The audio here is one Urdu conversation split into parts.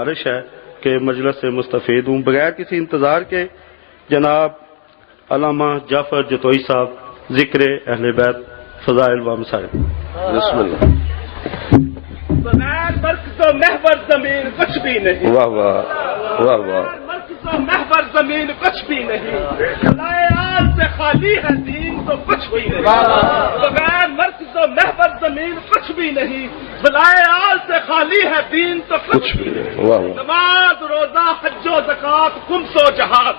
گزارش ہے کہ مجلس سے مستفید ہوں بغیر کسی انتظار کے جناب علامہ جعفر جتوئی صاحب ذکر اہل بیت فضائل و مسائل. بسم اللہ. بغیر مرکز و محور زمین کچھ بھی نہیں. واہ واہ واہ واہ. مرکز و محور زمین کچھ بھی نہیں. خلائے آل سے خالی ہے دین تو کچھ بھی نہیں. بغیر مرکز و محور زمین کچھ بھی نہیں. خلائے آل سے خالی ہے دین تو کچھ بھی نہیں. واہ واہ. نماز روزہ حج و زکات خمس و جہاد.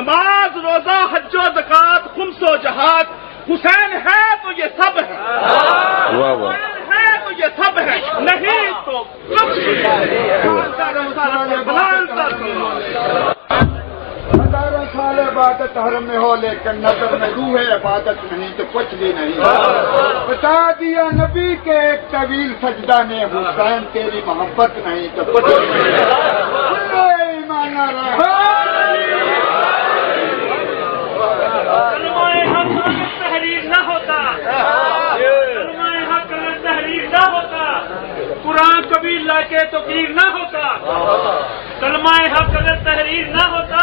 نماز روزہ حج و زکات خمس و جہاد. حسین ہے تو یہ سب ہے. واہ واہ. ہے تو یہ سب ہے, نہیں تو کچھ بھی نہیں. ہزاروں سال عبادت حرم میں ہو لیکن نظر میں روح عبادت نہیں تو کچھ بھی نہیں. بتا دیا نبی کے ایک طویل سجدہ نے حسین تیری محبت نہیں تو کچھ بھی نہیں. ایمان تحریر نہ ہوتا, تحریر نہ ہوتا, قرآن کبھی لا کے توقیر نہ ہوتا. کلمہ حق اگر تحریر نہ ہوتا,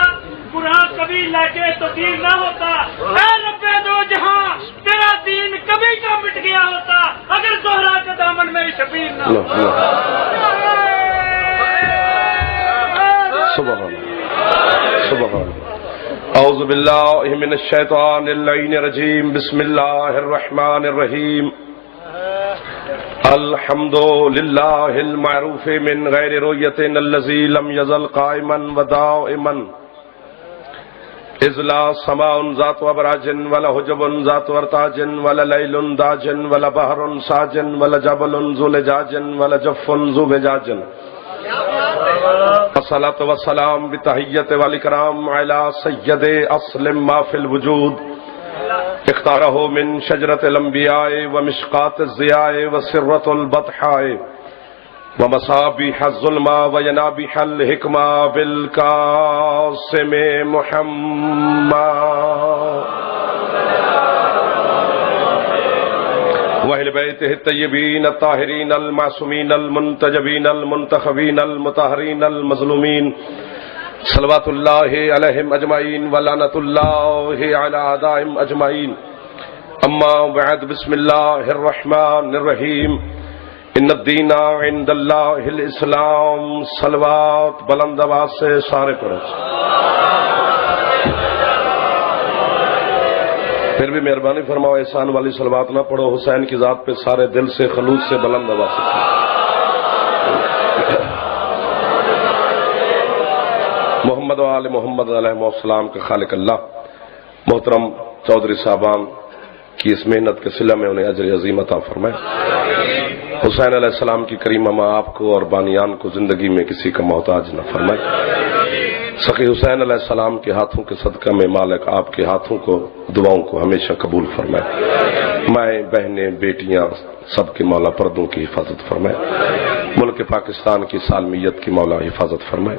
قرآن کبھی لا کے توقیر نہ ہوتا. اے رب دو جہاں تیرا دین کبھی کا مٹ گیا ہوتا اگر زہرا کے دامن میں شبیر نہ ہوتا. سبحان اللہ سبحان اللہ. اعوذ باللہ من الشیطان اللعین الرجیم. بسم اللہ الرحمن الرحیم. الحمد للہ المعروف من غیر رؤیت الذی لم یزل قائما ودائما اذ لا سماء ذات ابراج ولا حجب ذات ارتاج ولا لیل داج ولا بحر ساج ولا جبل ذو لجاج ولا جف ذو بجاج. الصلاة والسلام بتحیت والاکرام علی سید اصل ما فی الوجود اختارہ من شجرت الانبیاء ومشقات الضیاء وسرۃ البطحاء ومصابیح الظلماء وینابیح الحکمہ بالقاسم محمد وأهل بيته الطيبين الطاهرين المعصومين المنتجبين المنتخبين المطهرين المظلومين صلوات الله عليهم أجمعين ولعنة الله على أعدائهم أجمعين. أما بعد, بسم الله الرحمن الرحيم. إن الدين عند الله الإسلام. صلوات بلند آواز سے سارے پڑھو. پھر بھی مہربانی فرماؤ احسان والی صلوات نہ پڑھو. حسین کی ذات پہ سارے دل سے خلوص سے بلند آواز سے. محمد و آل محمد علیہ السلام کا خالق اللہ. محترم چودھری صاحبان کی اس محنت کے صلہ میں انہیں اجر عظیم عطا فرمائے. حسین علیہ السلام کی کریمہ ماں آپ کو اور بانیان کو زندگی میں کسی کا محتاج نہ فرمائے. سخی حسین علیہ السلام کے ہاتھوں کے صدقہ میں مالک آپ کے ہاتھوں کو دعاؤں کو ہمیشہ قبول فرمائے. مائیں بہنیں بیٹیاں سب کے مولا پردوں کی حفاظت فرمائے. ملک پاکستان کی سالمیت کی مولا حفاظت فرمائے.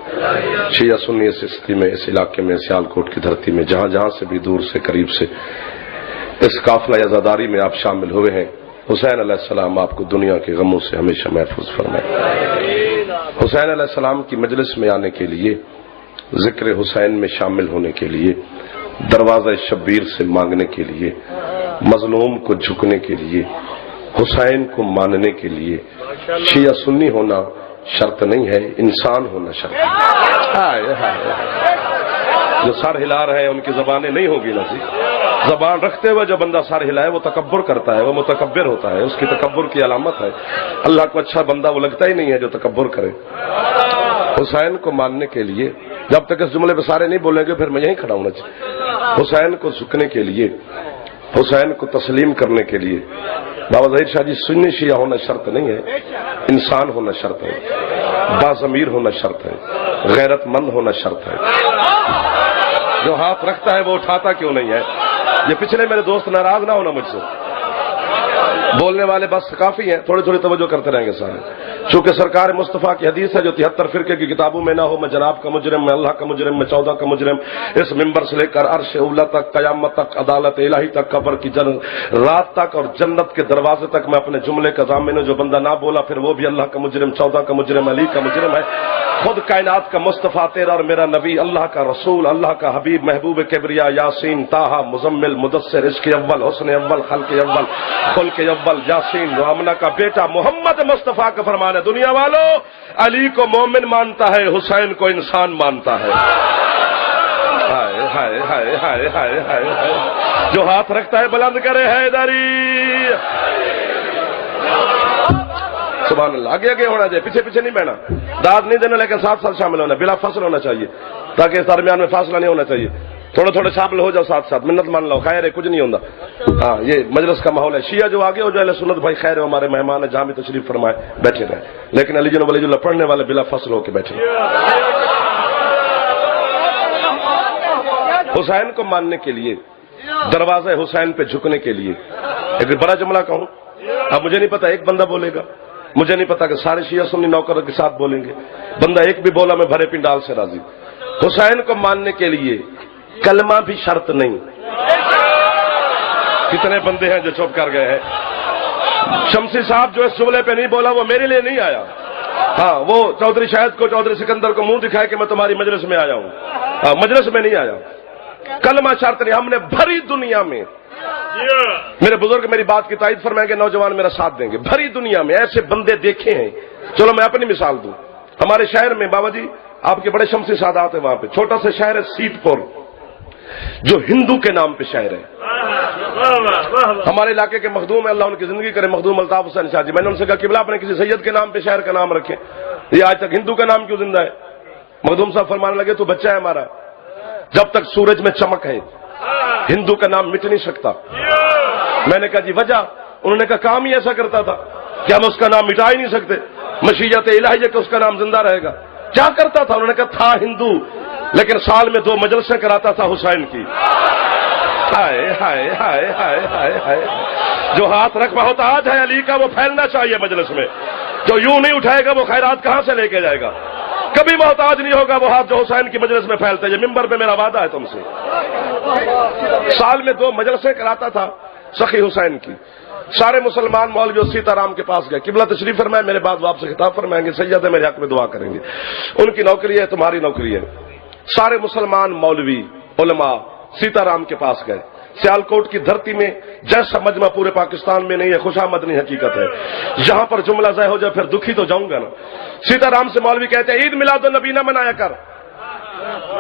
شیعہ سنی اس سستی میں, اس علاقے میں, سیالکوٹ کی دھرتی میں, جہاں جہاں سے بھی دور سے قریب سے اس قافلہ عزاداری میں آپ شامل ہوئے ہیں, حسین علیہ السلام آپ کو دنیا کے غموں سے ہمیشہ محفوظ فرمائے. حسین علیہ السلام کی مجلس میں آنے کے لیے, ذکر حسین میں شامل ہونے کے لیے, دروازہ شبیر سے مانگنے کے لیے, مظلوم کو جھکنے کے لیے, حسین کو ماننے کے لیے شیعہ سنی ہونا شرط نہیں ہے, انسان ہونا شرط ہے. جو سر ہلا رہے ہیں ان کی زبانیں نہیں ہوگی نا جی. زبان رکھتے ہوئے جو بندہ سر ہلائے وہ تکبر کرتا ہے, وہ متکبر ہوتا ہے. اس کی تکبر کی علامت ہے. اللہ کو اچھا بندہ وہ لگتا ہی نہیں ہے جو تکبر کرے. حسین کو ماننے کے لیے, جب تک اس جملے پہ سارے نہیں بولیں گے پھر میں یہیں کھڑا ہونا چاہیے. حسین کو جھکنے کے لیے, حسین کو تسلیم کرنے کے لیے بابا ظہیر شاہ جی, سنی شیعہ ہونا شرط نہیں ہے, انسان ہونا شرط ہے, باضمیر ہونا شرط ہے, غیرت مند ہونا شرط ہے. جو ہاتھ رکھتا ہے وہ اٹھاتا کیوں نہیں ہے؟ یہ پچھلے میرے دوست ناراض نہ ہونا مجھ سے, بولنے والے بس کافی ہیں, تھوڑی تھوڑی توجہ کرتے رہیں گے سارے. چونکہ سرکار مصطفیٰ کی حدیث ہے جو 73 فرقے کی کتابوں میں نہ ہو، میں جناب کا مجرم، میں اللہ کا مجرم، میں 14 کا مجرم، اس ممبر سے لے کر عرش اولا تک، قیامت تک، عدالت الہی تک، قبر کی رات تک اور جنت کے دروازے تک میں اپنے جملے کا ضامن ہوں۔ جو بندہ نہ بولا پھر وہ بھی اللہ کا مجرم، 14 کا مجرم، علی کا مجرم ہے۔ خود کائنات کا مصطفیٰ تیرا اور میرا نبی، اللہ کا رسول، اللہ کا حبیب، محبوب کبریا، یاسین، طٰہٰ، مزمل، مدثر، عشق اول، حسن اول، خلق اول، خلق اول، یاسین، آمنہ کا بیٹا محمد مصطفیٰ کا فرمان ہے، دنیا والوں علی کو مومن مانتا ہے، حسین کو انسان مانتا ہے۔ ہائے ہائے ہائے ہائے ہائے ہائے ہائے، جو ہاتھ رکھتا ہے بلند کرے حیدری۔ سبحان اللہ، آگے آگے ہونا چاہیے، پیچھے پیچھے نہیں بہنا، داد نہیں دینا، لیکن ساتھ ساتھ شامل ہونا، بلا فصل ہونا چاہیے، تاکہ اس درمیان میں فاصلہ نہیں ہونا چاہیے، تھوڑے تھوڑے شامل ہو جاؤ ساتھ ساتھ، منت مان لو، خیر ہے، کچھ نہیں ہوتا۔ ہاں، یہ مجلس کا ماحول ہے، شیعہ جو آگے ہو جائے سنت بھائی خیر ہے، ہمارے مہمان ہے، جہاں بھی تشریف فرمائے بیٹھے رہے، لیکن علی جن ولی اللہ پڑھنے والے بلا فصل ہو کے بیٹھے۔ حسین کو ماننے کے لیے، دروازہ حسین پہ جھکنے کے لیے ایک بڑا جملہ کہوں، اب مجھے نہیں پتا ایک بندہ بولے گا، مجھے نہیں پتا کہ سارے شیعہ سنی نوکروں کے ساتھ بولیں گے، بندہ ایک بھی بولا میں بھرے پنڈال سے راضی۔ حسین کو ماننے کے لیے کلمہ بھی شرط نہیں۔ کتنے بندے ہیں جو چپ کر گئے ہیں؟ شمسی صاحب جو اس جملے پہ نہیں بولا وہ میرے لیے نہیں آیا، ہاں وہ چودھری شاہد کو، چودھری سکندر کو منہ دکھائے کہ میں تمہاری مجلس میں آیا ہوں، ہاں مجلس میں نہیں آیا۔ کلمہ شرط نہیں، ہم نے بھری دنیا میں، میرے بزرگ میری بات کی تائید فرمائیں گے، نوجوان میرا ساتھ دیں گے، بھری دنیا میں ایسے بندے دیکھے ہیں۔ چلو میں اپنی مثال دوں، ہمارے شہر میں بابا جی آپ کے بڑے شمسی سادات ہیں، وہاں پہ چھوٹا سا شہر ہے سیت پور، جو ہندو کے نام پہ شہر ہے۔ ہمارے علاقے کے مخدوم ہے، اللہ ان کی زندگی کرے، مخدوم الطاف حسین شاہ جی، میں نے ان سے کہا قبلہ اپنے کسی سید کے نام پہ شہر کا نام رکھے، یہ آج تک ہندو کا نام کیوں زندہ ہے؟ مخدوم صاحب فرمانے لگے تو بچہ ہے ہمارا، جب تک سورج میں چمک ہے ہندو کا نام مٹ نہیں سکتا۔ میں نے کہا جی وجہ؟ انہوں نے کہا کام ہی ایسا کرتا تھا کہ ہم اس کا نام مٹا ہی نہیں سکتے، مشیت الہی کہ اس کا نام زندہ رہے گا۔ کیا کرتا تھا؟ انہوں نے کہا تھا ہندو لیکن سال میں 2 مجلسیں کراتا تھا حسین کی۔ ہائے ہائے ہائے ہائے ہائے ہائے، جو ہاتھ رکھ محتاج ہے علی کا وہ پھیلنا چاہیے مجلس میں، جو یوں نہیں اٹھائے گا وہ خیرات کہاں سے لے کے جائے گا؟ کبھی محتاج نہیں ہوگا وہ ہاتھ جو حسین کی مجلس میں پھیلتے۔ یہ ممبر پہ میرا وعدہ ہے تم سے، سال میں 2 مجلسیں کراتا تھا سخی حسین کی۔ سارے مسلمان مولوی سیتا رام کے پاس گئے، قبلہ تشریف فرمائے، میرے بعد آپ سے خطاب فرمائیں گے، سید ہے میرے حق میں دعا کریں گے، ان کی نوکری ہے تمہاری نوکری ہے۔ سارے مسلمان مولوی علماء سیتا رام کے پاس گئے، سیالکوٹ کی دھرتی میں جیسا مجمع پورے پاکستان میں نہیں ہے، خوشامدنی حقیقت ہے، یہاں پر جملہ ضائع ہو جائے پھر دکھی تو جاؤں گا نا۔ سیتا رام سے مولوی کہتے ہیں عید میلاد النبی نہ منایا کر،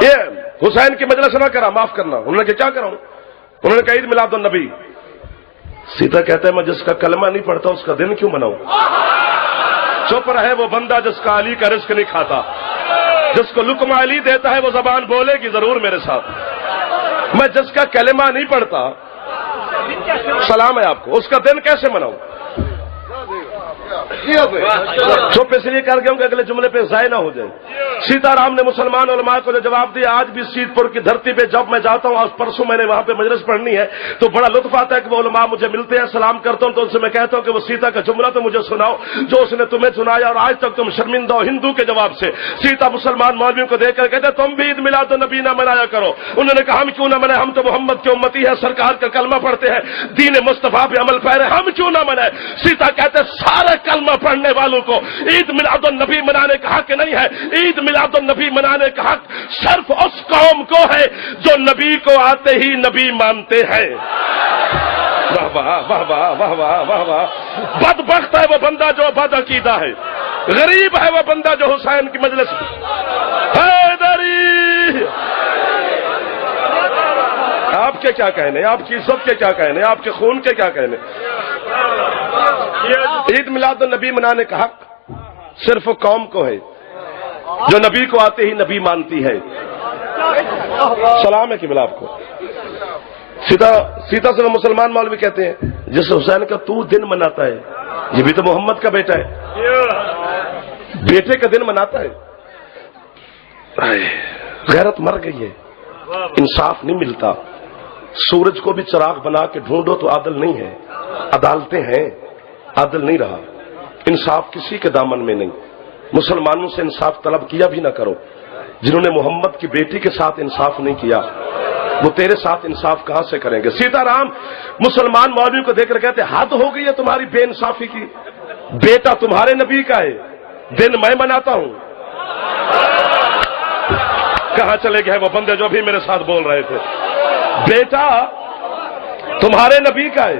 یہ حسین کی مجلس نہ کرا، معاف کرنا۔ انہوں نے کہا کیا کروں؟ انہوں نے کہا عید میلاد النبی۔ سیتا کہتا ہے میں جس کا کلمہ نہیں پڑھتا اس کا دن کیوں مناؤں؟ چپ رہے وہ بندہ جس کا علی کا رزق نہیں کھاتا، جس کو لقمہ علی دیتا ہے وہ زبان بولے گی ضرور میرے ساتھ۔ میں جس کا کلمہ نہیں پڑھتا، سلام ہے آپ کو، اس کا دن کیسے مناؤں؟ چپ اس لیے کر گیا ہوں کہ اگلے جملے پہ ضائع نہ ہو جائے۔ سیتا رام نے مسلمان علماء کو جو جواب دیا، آج بھی سیت پور کی دھرتی پہ جب میں جاتا ہوں، آج پرسوں میں نے وہاں پہ مجلس پڑھنی ہے تو بڑا لطف آتا ہے کہ وہ علماء مجھے ملتے ہیں، سلام کرتا ہوں تو ان سے میں کہتا ہوں کہ وہ سیتا کا جملہ تو مجھے سناؤ جو اس نے تمہیں سنایا اور آج تک تم شرمندہ ہو ہندو کے جواب سے۔ سیتا مسلمان مولویوں کو دیکھ کر کہتے تم بھی عید میلاد النبی نہ منایا کرو۔ انہوں نے کہا ہم کیوں نہ منائے، ہم تو محمد کے امتی ہیں، سرکار کا کلمہ پڑھتے ہیں، دین مصطفیٰ پہ عمل پیرے، ہم کیوں نہ منائے؟ سیتا کہتے سارے کلمہ پڑھنے والوں کو عید میلاد النبی منانے کا حق نہیں ہے، عید میلاد النبی منانے کا حق صرف اس قوم کو ہے جو نبی کو آتے ہی نبی مانتے ہیں۔ واہ واہ واہ واہ واہ واہ واہ واہ، بدبخت ہے وہ بندہ جو بد عقیدہ ہے، غریب ہے وہ بندہ جو حسین کی مجلس حیدری۔ آپ کے کیا کہنے، آپ کی عزت کے کیا کہنے، آپ کے خون کے کیا کہنے؟ عید میلاد النبی منانے کا حق صرف قوم کو ہے جو نبی کو آتے ہی نبی مانتی ہے۔ سلام ہے قبلہ آپ کو۔ سیتا سے وہ مسلمان مولوی کہتے ہیں جس حسین کا تو دن مناتا ہے، یہ بھی تو محمد کا بیٹا ہے، بیٹے کا دن مناتا ہے۔ غیرت مر گئی ہے، انصاف نہیں ملتا۔ سورج کو بھی چراغ بنا کے ڈھونڈو تو عادل نہیں ہے، عدالتیں ہیں، عادل نہیں رہا۔ انصاف کسی کے دامن میں نہیں. مسلمانوں سے انصاف طلب کیا بھی نہ کرو. جنہوں نے محمد کی بیٹی کے ساتھ انصاف نہیں کیا وہ تیرے ساتھ انصاف کہاں سے کریں گے؟ سیتا رام مسلمان مولوی کو دیکھ کر کہتے حد ہو گئی ہے تمہاری بے انصافی کی. بیٹا تمہارے نبی کا ہے، دن میں مناتا ہوں. کہاں چلے گئے وہ بندے جو بھی میرے ساتھ بول رہے تھے؟ بیٹا تمہارے نبی کا ہے،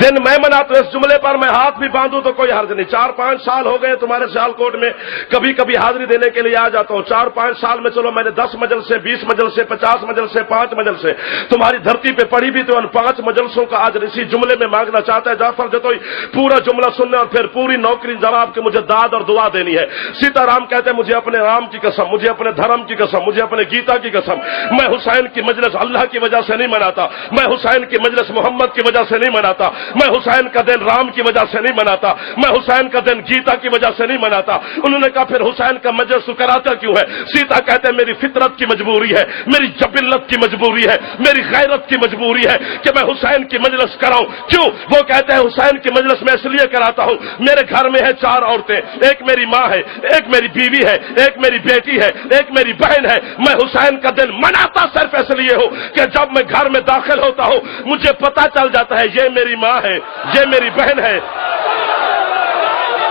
دن میں مناتا ہوں. اس جملے پر میں ہاتھ بھی باندھوں تو کوئی حرج نہیں. 4-5 سال ہو گئے تمہارے سیال کوٹ میں کبھی کبھی حاضری دینے کے لیے آ جاتا ہوں. 4-5 سال میں چلو میں نے 10 مجلسیں 20 مجلسیں 50 مجلسیں 5 مجلسیں تمہاری دھرتی پہ پڑھی بھی تو ان 5 مجلسوں کا آج اسی جملے میں مانگنا چاہتا ہے جعفر جتوئی پورا جملہ سننا اور پھر پوری نوکری جواب کے مجھے داد اور دعا دینی ہے. سیتا رام کہتے ہیں مجھے اپنے رام کی قسم، مجھے اپنے دھرم کی قسم، مجھے اپنے گیتا کی قسم، میں حسین کی مجلس اللہ کی وجہ سے نہیں مناتا، میں حسین کی مجلس محمد کی وجہ سے نہیں مناتا، میں حسین کا دن رام کی وجہ سے نہیں مناتا، میں حسین کا دن گیتا کی وجہ سے نہیں مناتا. انہوں نے کہا پھر حسین کا مجلس تو کراتا کیوں ہے؟ سیتا کہتے ہیں میری فطرت کی مجبوری ہے، میری جبلت کی مجبوری ہے، میری غیرت کی مجبوری ہے کہ میں حسین کی مجلس کراؤں. کیوں؟ وہ کہتے ہیں حسین کی مجلس میں اس لیے کراتا ہوں میرے گھر میں ہے 4 عورتیں، ایک میری ماں ہے، ایک میری بیوی ہے، ایک میری بیٹی ہے، ایک میری بہن ہے. میں حسین کا دن مناتا صرف اس لیے ہوں کہ جب میں گھر میں داخل ہوتا ہوں مجھے پتا چل جاتا ہے یہ میری ماں ہے، یہ میری بہن ہے.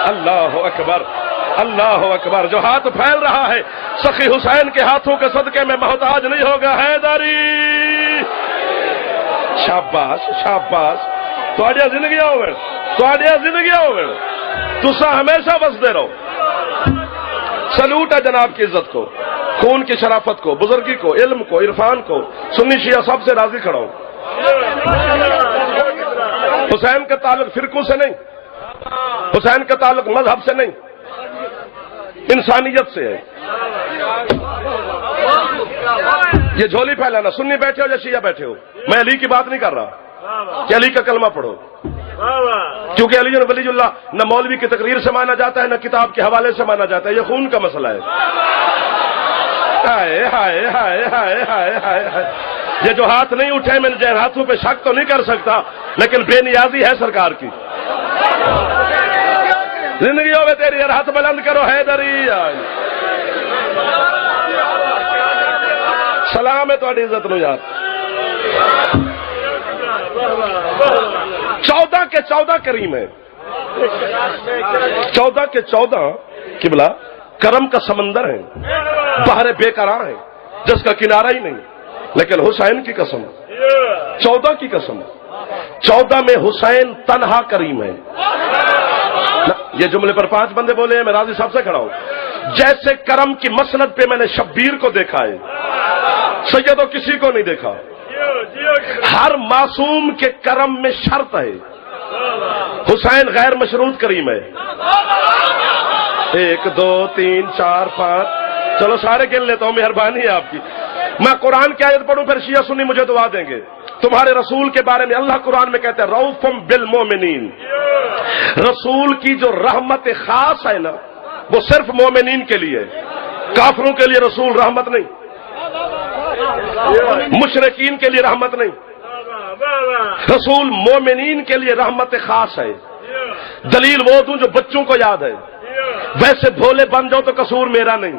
اللہ اکبر، اللہ اکبر. جو ہاتھ پھیل رہا ہے سخی حسین کے ہاتھوں کے صدقے میں محتاج نہیں ہوگا. حیدری شاباش شاباش. تھوڑی زندگی ہوگی، تھوڑی زندگی ہوگی، تسا ہمیشہ بستے رہو. سلوٹ ہے جناب کی عزت کو، خون کی شرافت کو، بزرگی کو، علم کو، عرفان کو. سنی شیعہ سب سے راضی کھڑا ہوں. حسین کا تعلق فرقوں سے نہیں، حسین کا تعلق مذہب سے نہیں، انسانیت سے ہے. یہ جھولی پھیلانا، سنی بیٹھے ہو یا شیعہ بیٹھے ہو، میں علی کی بات نہیں کر رہا کہ علی کا کلمہ پڑھو، کیونکہ علی ولی اللہ نہ مولوی کی تقریر سے مانا جاتا ہے نہ کتاب کے حوالے سے مانا جاتا ہے. یہ خون کا مسئلہ ہے. ہائے ہائے ہائے ہائے ہائے ہائے ہائے. یہ جو ہاتھ نہیں اٹھے میں جن ہاتھوں پہ شک تو نہیں کر سکتا لیکن بے نیازی ہے سرکار کی. زندگی ہوئے تیری یار ہاتھ بلند کرو. حیدری سلام ہے تھوڑی عزت نو یار. 14 کے 14 کریم ہے، 14 کے 14 قبلہ کرم کا سمندر ہے، بحر بے قرار ہے جس کا کنارہ ہی نہیں. لیکن حسین کی قسم، 14 کی قسم، 14 میں حسین تنہا کریم ہے. یہ جملے پر 5 بندے بولے ہیں، میں راضی صاحب سے کھڑا ہوں. جیسے کرم کی مسند پہ میں نے شبیر کو دیکھا ہے، سیدوں کسی کو نہیں دیکھا. ہر معصوم کے کرم میں شرط ہے. حسین غیر مشروط کریم ہے. 1 2 3 4 5 چلو سارے گن لیتا ہوں، مہربانی ہے آپ کی. میں قرآن کی آیت پڑھوں پھر شیعہ سنی مجھے دعا دیں گے. تمہارے رسول کے بارے میں اللہ قرآن میں کہتا ہے رؤوف بالمؤمنین. رسول کی جو رحمت خاص ہے نا وہ صرف مومنین کے لیے، کافروں کے لیے رسول رحمت نہیں، مشرکین کے لیے رحمت نہیں. رسول مومنین کے لیے رحمت خاص ہے. دلیل وہ دوں جو بچوں کو یاد ہے. ویسے بھولے بن جاؤ تو قصور میرا نہیں.